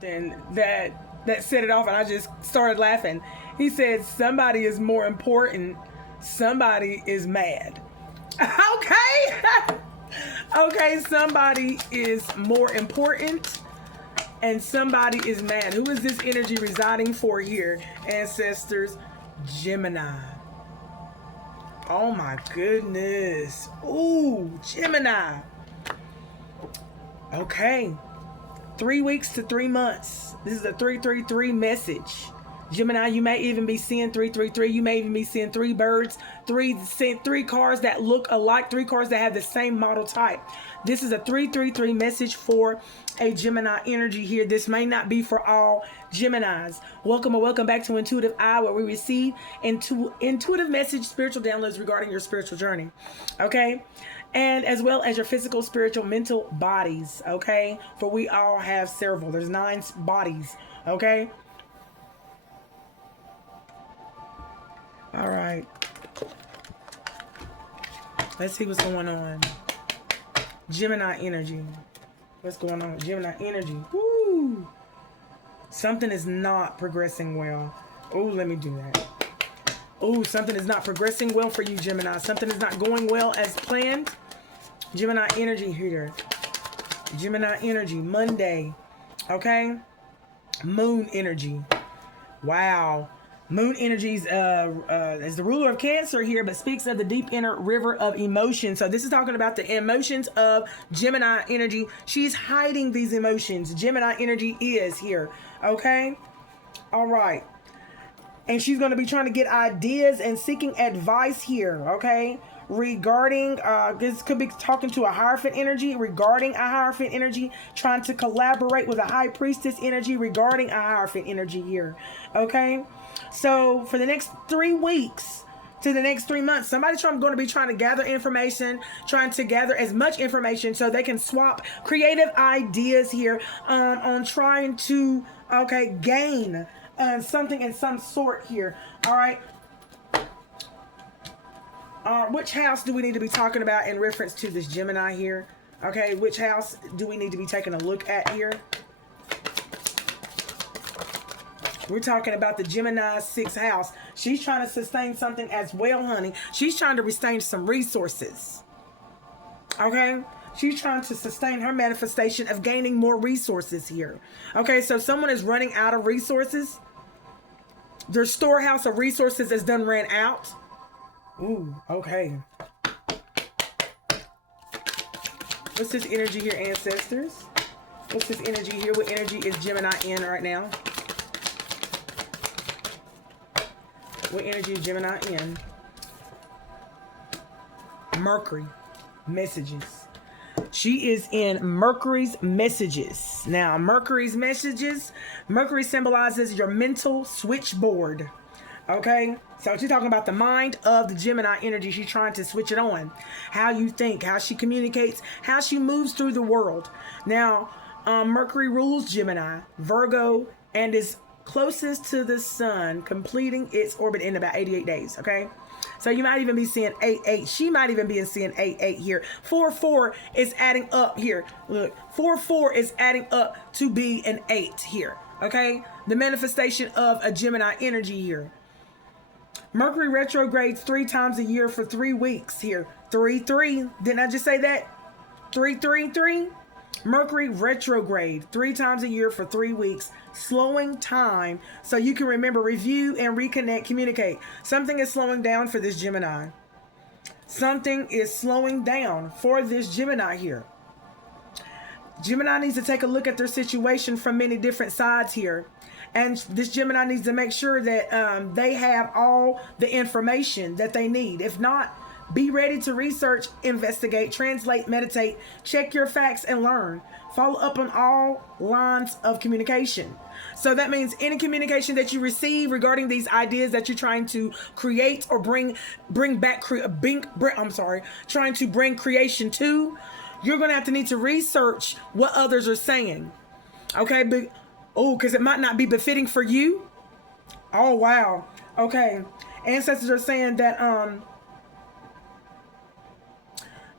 And that set it off, and I just started laughing. He said, somebody is more important, somebody is mad. Okay. Okay, somebody is more important and somebody is mad. Who is this energy residing for here, ancestors? Gemini. Oh my goodness. Ooh, Gemini. Okay. 3 weeks to 3 months. This is a 333 message. Gemini, you may even be seeing 333. You may even be seeing 3 birds, three cars that look alike, 3 cars that have the same model type. This is a 333 message for a Gemini energy here. This may not be for all Geminis. Welcome or welcome back to Intuitive Eye, where we receive intuitive message, spiritual downloads regarding your spiritual journey. Okay? And as well as your physical, spiritual, mental bodies, okay? For we all have several. There's 9 bodies, okay? All right. Let's see what's going on. Gemini energy. What's going on with Gemini energy? Woo! Something is not progressing well. Oh, let me do that. Oh, something is not progressing well for you, Gemini. Something is not going well as planned. Gemini energy here. Gemini energy, Monday. Okay? Moon energy. Wow. Moon energy is the ruler of Cancer here, but speaks of the deep inner river of emotion. So this is talking about the emotions of Gemini energy. She's hiding these emotions. Gemini energy is here. Okay? All right. And she's going to be trying to get ideas and seeking advice here, okay? Regarding, this could be talking to a Hierophant energy, regarding a Hierophant energy, trying to collaborate with a High Priestess energy regarding a Hierophant energy here, okay? So for the next 3 weeks to the next 3 months, somebody's going to be trying to gather information, trying to gather as much information so they can swap creative ideas here on trying to, okay, gain something in some sort here. All right. Which house do we need to be talking about in reference to this Gemini here? Okay, which house do we need to be taking a look at here? We're talking about the Gemini 6th house. She's trying to sustain something as well, honey. She's trying to sustain some resources. Okay? She's trying to sustain her manifestation of gaining more resources here. Okay, so someone is running out of resources. Their storehouse of resources is done ran out. Ooh, okay. What's this energy here, ancestors? What's this energy here? What energy is Gemini in right now? What energy is Gemini in? Mercury. Messages. She is in Mercury's messages. Now, Mercury's messages, Mercury symbolizes your mental switchboard. Okay? So she's talking about the mind of the Gemini energy. She's trying to switch it on. How you think, how she communicates, how she moves through the world. Now, Mercury rules Gemini, Virgo, and is closest to the sun, completing its orbit in about 88 days. Okay? So you might even be seeing 8-8. She might even be seeing 8-8 here. 4-4 is adding up here. Look, 4-4 is adding up to be an 8 here. Okay? The manifestation of a Gemini energy here. Mercury retrogrades 3 times a year for 3 weeks here. 3-3. Didn't I just say that? 3-3-3. Mercury retrograde 3 times a year for 3 weeks, slowing time so you can remember, review, and reconnect, communicate. Something is slowing down for this Gemini. Something is slowing down for this Gemini here. Gemini needs to take a look at their situation from many different sides here. And this Gemini needs to make sure that they have all the information that they need. If not, be ready to research, investigate, translate, meditate, check your facts, and learn. Follow up on all lines of communication. So that means any communication that you receive regarding these ideas that you're trying to create or trying to bring creation to, you're going to have to need to research what others are saying. Okay? Because it might not be befitting for you. Oh, wow. Okay. Ancestors are saying that,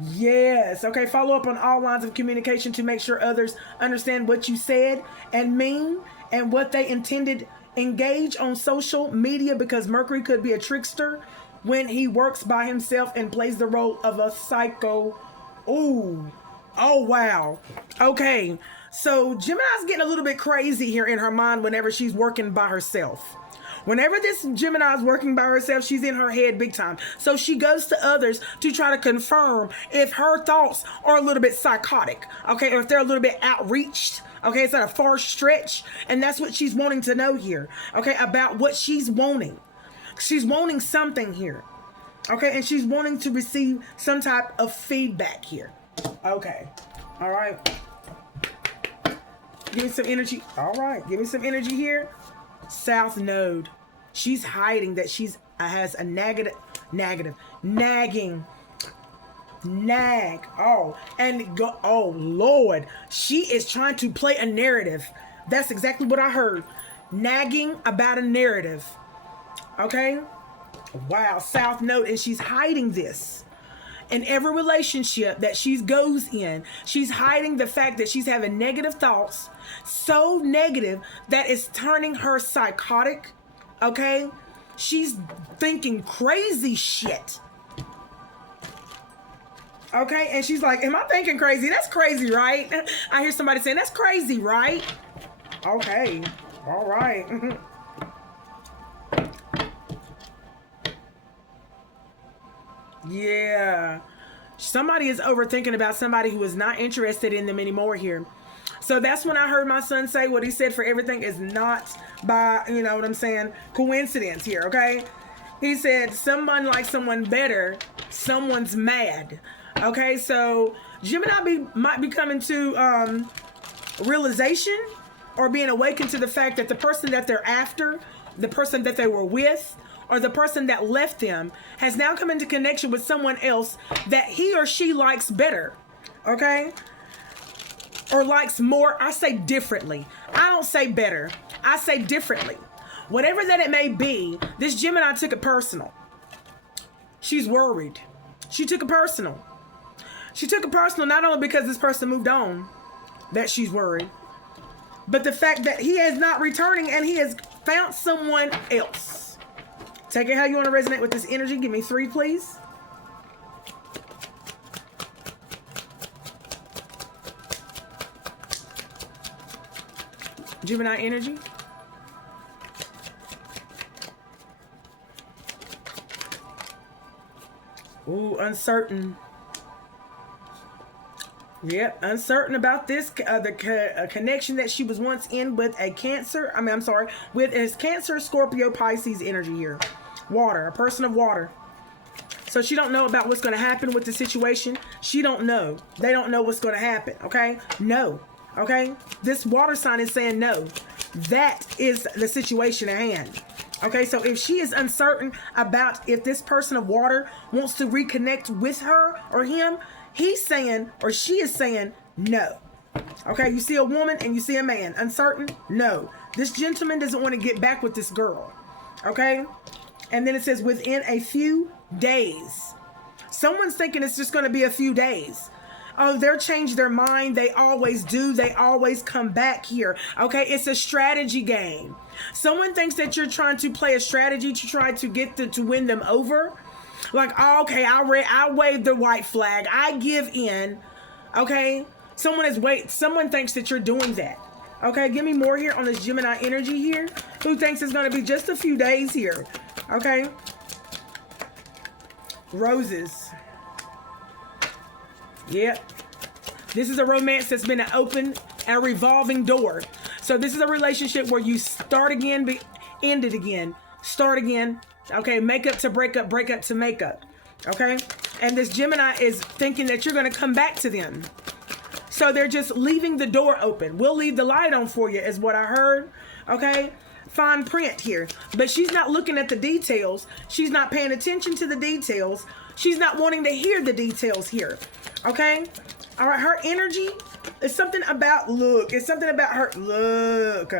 Yes. Okay. Follow up on all lines of communication to make sure others understand what you said and mean and what they intended. Engage on social media because Mercury could be a trickster when he works by himself and plays the role of a psycho. Ooh. Oh, wow. Okay. So Gemini's getting a little bit crazy here in her mind whenever she's working by herself. Whenever this Gemini is working by herself, she's in her head big time. So she goes to others to try to confirm if her thoughts are a little bit psychotic, okay, or if they're a little bit outreached. Okay, it's at a far stretch, and that's what she's wanting to know here, okay, about what she's wanting. She's wanting something here, okay, and she's wanting to receive some type of feedback here. Okay, all right. Give me some energy. All right, give me some energy here. South Node. She's hiding that she's has a nagging, nag. Oh, and go. Oh Lord, she is trying to play a narrative. That's exactly what I heard. Nagging about a narrative. Okay. Wow, South Node, and she's hiding this. In every relationship that she goes in, she's hiding the fact that she's having negative thoughts, so negative that it's turning her psychotic. Okay? She's thinking crazy shit. Okay? And she's like, am I thinking crazy? That's crazy, right? I hear somebody saying, that's crazy, right? Okay. All right. Yeah. Somebody is overthinking about somebody who is not interested in them anymore here. So that's when I heard my son say what he said, for everything is not by, you know what I'm saying, coincidence here, okay? He said, someone likes someone better, someone's mad. Okay, so Gemini might be coming to realization or being awakened to the fact that the person that they're after, the person that they were with, or the person that left them has now come into connection with someone else that he or she likes better, okay? Or likes more. I say differently. I don't say better. I say differently. Whatever that it may be, this Gemini took it personal. She's worried. She took it personal. She took it personal not only because this person moved on, that she's worried, but the fact that he is not returning and he has found someone else. Take it how you want to resonate with this energy. Give me 3, please. Gemini energy. Ooh, uncertain. Yep, uncertain about this, the connection that she was once in with a Cancer. With his Cancer, Scorpio, Pisces energy here. Water, a person of water. So she don't know about what's going to happen with the situation. She don't know. They don't know what's going to happen, okay? No, okay? This water sign is saying no. That is the situation at hand. Okay, so if she is uncertain about if this person of water wants to reconnect with her or him, he's saying, or she is saying, no. Okay, you see a woman and you see a man. Uncertain? No. This gentleman doesn't want to get back with this girl. Okay? And then it says within a few days. Someone's thinking it's just going to be a few days. Oh, they'll change their mind. They always do. They always come back here. Okay, it's a strategy game. Someone thinks that you're trying to play a strategy to try to get to win them over. Like, oh, okay, I wave the white flag. I give in. Okay, someone thinks that you're doing that. Okay, give me more here on this Gemini energy here. Who thinks it's going to be just a few days here? Okay. Roses. Yep. This is a romance that's been a revolving door. So this is a relationship where you start again, end it again, start again. Okay, make up to break up to make up. Okay? And this Gemini is thinking that you're going to come back to them. So they're just leaving the door open. We'll leave the light on for you is what I heard. Okay? Fine print here. But she's not looking at the details. She's not paying attention to the details. She's not wanting to hear the details here. Okay? All right, her energy is something about look. It's something about her look.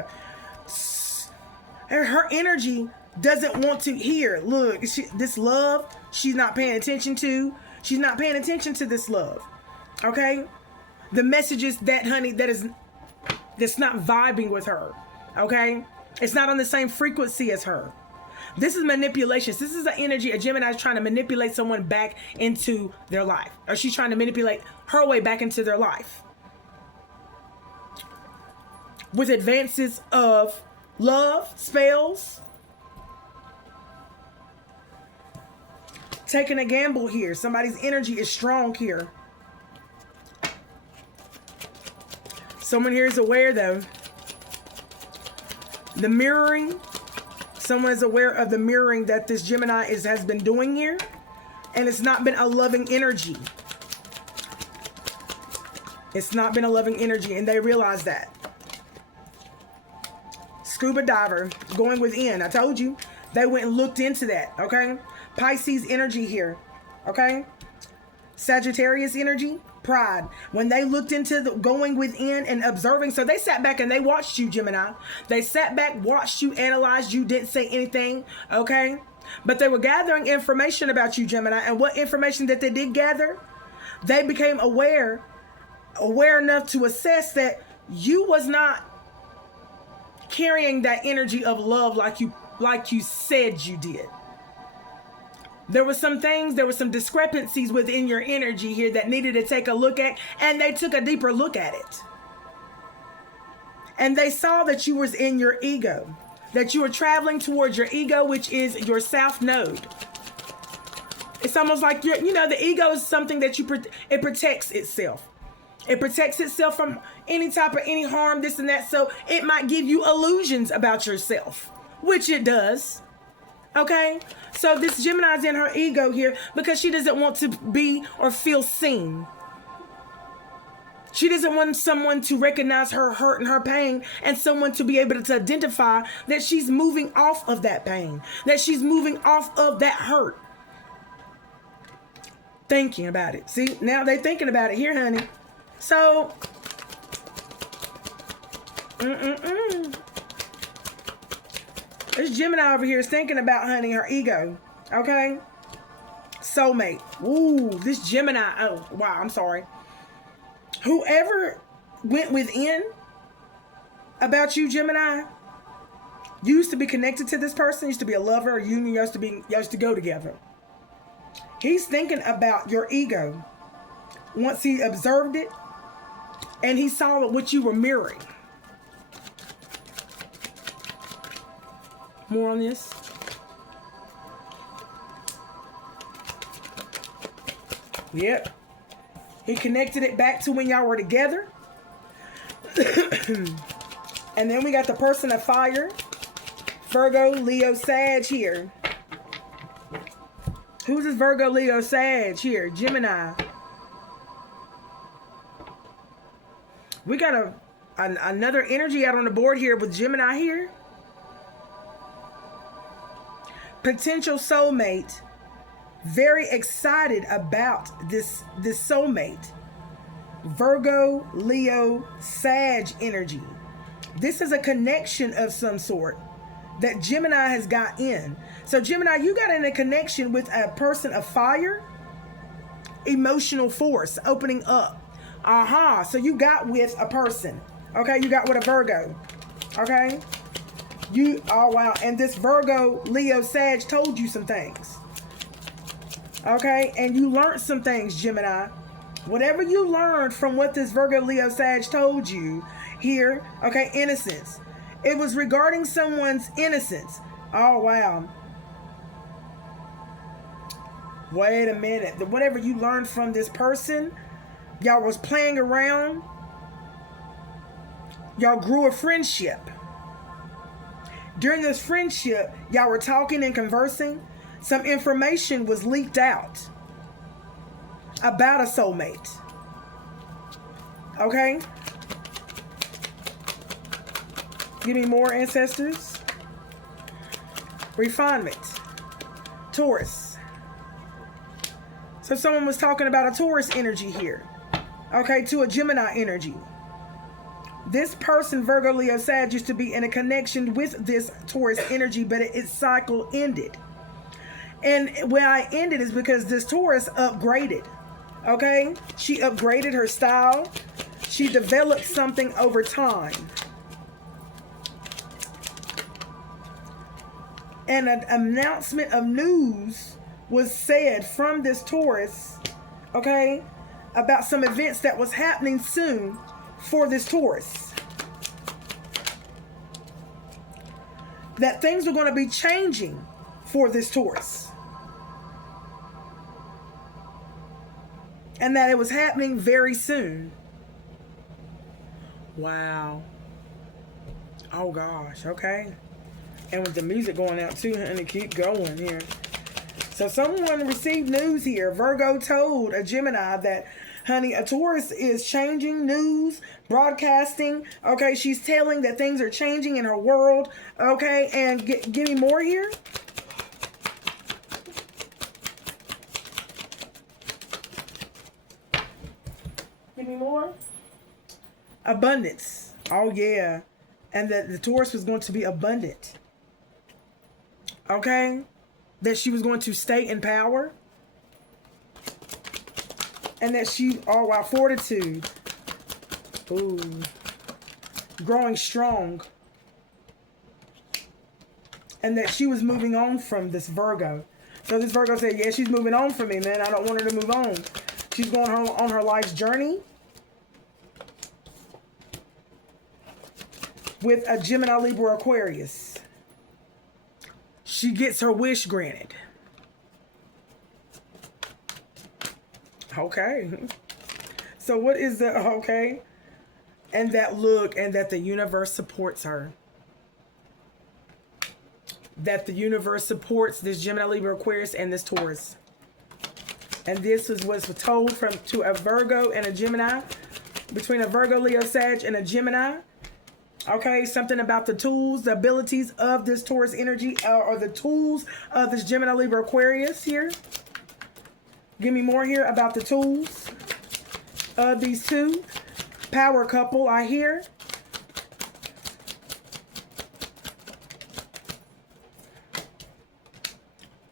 Her energy doesn't want to hear. Look, this love, she's not paying attention to. She's not paying attention to this love. Okay? The messages that, honey, that's not vibing with her. Okay? It's not on the same frequency as her. This is manipulation. This is the energy a Gemini is trying to manipulate someone back into their life. Or she's trying to manipulate her way back into their life. With advances of love, spells. Taking a gamble here. Somebody's energy is strong here. Someone here is aware, though. The mirroring. Someone is aware of the mirroring that this Gemini has been doing here. And it's not been a loving energy. It's not been a loving energy, and they realize that. Scuba diver, going within. I told you. They went and looked into that, okay? Pisces energy here, okay? Sagittarius energy, pride. When they looked into the going within and observing, so they sat back and they watched you, Gemini. They sat back, watched you, analyzed you, didn't say anything, okay? But they were gathering information about you, Gemini, and what information that they did gather, they became aware enough to assess that you was not carrying that energy of love like you said you did. There were some things, there were some discrepancies within your energy here that needed to take a look at, and they took a deeper look at it. And they saw that you was in your ego, that you were traveling towards your ego, which is your south node. It's almost like the ego is something that it protects itself. It protects itself from any harm, this and that. So it might give you illusions about yourself, which it does. Okay? So this Gemini's in her ego here because she doesn't want to be or feel seen. She doesn't want someone to recognize her hurt and her pain, and someone to be able to identify that she's moving off of that pain, that she's moving off of that hurt. Thinking about it. See, now they're thinking about it here, honey. So, this Gemini over here is thinking about, honey, her ego. Okay? Soulmate. Ooh, this Gemini. Oh, wow, I'm sorry. Whoever went within about you, Gemini, you used to be connected to this person, used to be a lover, or you used to go together. He's thinking about your ego. Once he observed it, and he saw what you were mirroring. More on this. Yep. He connected it back to when y'all were together. And then we got the person of fire. Virgo, Leo, Sag here. Who's this Virgo, Leo, Sag here? Gemini. We got another energy out on the board here with Gemini here. Potential soulmate. Very excited about this soulmate. Virgo, Leo, Sag energy. This is a connection of some sort that Gemini has got in. So Gemini, you got in a connection with a person of fire. Emotional force opening up. So you got with a person. Okay, you got with a Virgo. Okay? Oh wow, and this Virgo, Leo, Sag told you some things. Okay, and you learned some things, Gemini. Whatever you learned from what this Virgo, Leo, Sag told you here, okay, innocence. It was regarding someone's innocence. Oh wow. Wait a minute. Whatever you learned from this person, y'all was playing around. Y'all grew a friendship. During this friendship, y'all were talking and conversing. Some information was leaked out about a soulmate. Okay? Give me more, ancestors. Refinement. Taurus. So someone was talking about a Taurus energy here. Okay, to a Gemini energy. This person, Virgo, Leo, Sag, used to be in a connection with this Taurus energy, but its cycle ended. And where I ended is because this Taurus upgraded. Okay? She upgraded her style. She developed something over time. And an announcement of news was said from this Taurus, okay, about some events that was happening soon for this Taurus. That things were going to be changing for this Taurus. And that it was happening very soon. Wow. Oh gosh, okay. And with the music going out too, honey, keep going here. So someone received news here. Virgo told a Gemini that, honey, a Taurus is changing news, broadcasting. Okay, she's telling that things are changing in her world. Okay, and give me more here. Give me more. Abundance. Oh, yeah. And that the Taurus was going to be abundant. Okay? That she was going to stay in power. And that she, oh wow, fortitude. Ooh. Growing strong. And that she was moving on from this Virgo. So this Virgo said, yeah, she's moving on from me, man. I don't want her to move on. She's going on her life's journey. With a Gemini, Libra, Aquarius. She gets her wish granted. Okay. So what is the, okay? And that look, and that the universe supports her. That the universe supports this Gemini, Libra, Aquarius, and this Taurus. And this is what's told to a Virgo and a Gemini. Between a Virgo, Leo, Sag, and a Gemini. Okay, something about the tools, the abilities of this Taurus energy, or the tools of this Gemini, Libra, Aquarius here. Give me more here about the tools of these two. Power couple, I hear.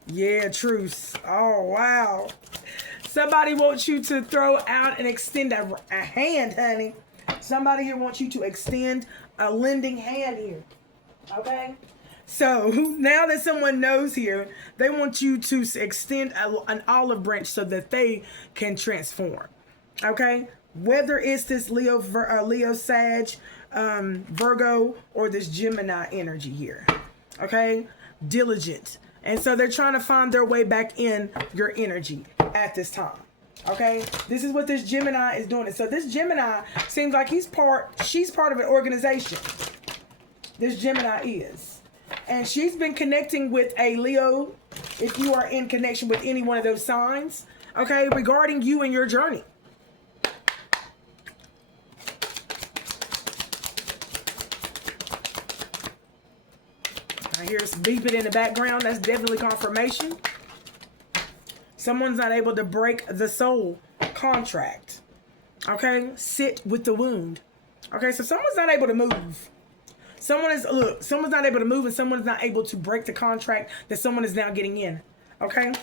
Yeah, truce. Oh, wow. Somebody wants you to throw out and extend a hand, honey. Somebody here wants you to extend a lending hand here. Okay? So now that someone knows here, they want you to extend an olive branch so that they can transform. Okay? Whether it's this Leo, Sag, Virgo, or this Gemini energy here. Okay? Diligent. And so they're trying to find their way back in your energy at this time. Okay, this is what this Gemini is doing. So this Gemini seems like she's part of an organization. This Gemini is. And she's been connecting with a Leo, if you are in connection with any one of those signs, okay, regarding you and your journey. I hear some beeping in the background. That's definitely confirmation. Someone's not able to break the soul contract. Okay? Sit with the wound. Okay, so someone's not able to move. Someone's not able to move, and someone's not able to break the contract that someone is now getting in. Okay?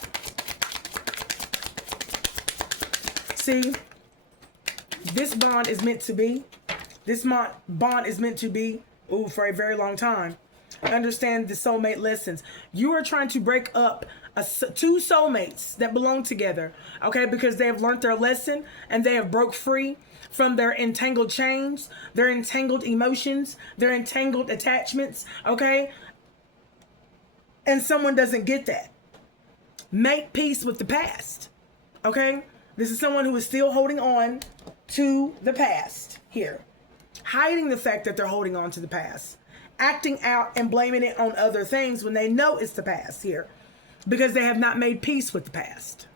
See? This bond is meant to be. This bond is meant to be, for a very long time. Understand the soulmate lessons. You are trying to break up two soulmates that belong together, okay, because they have learned their lesson and they have broke free from their entangled chains, their entangled emotions, their entangled attachments, okay? And someone doesn't get that. Make peace with the past, okay? This is someone who is still holding on to the past here, hiding the fact that they're holding on to the past, acting out and blaming it on other things when they know it's the past here, because they have not made peace with the past.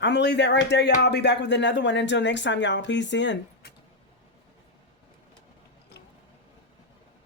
I'm going to leave that right there, y'all. I'll be back with another one. Until next time, y'all. Peace in.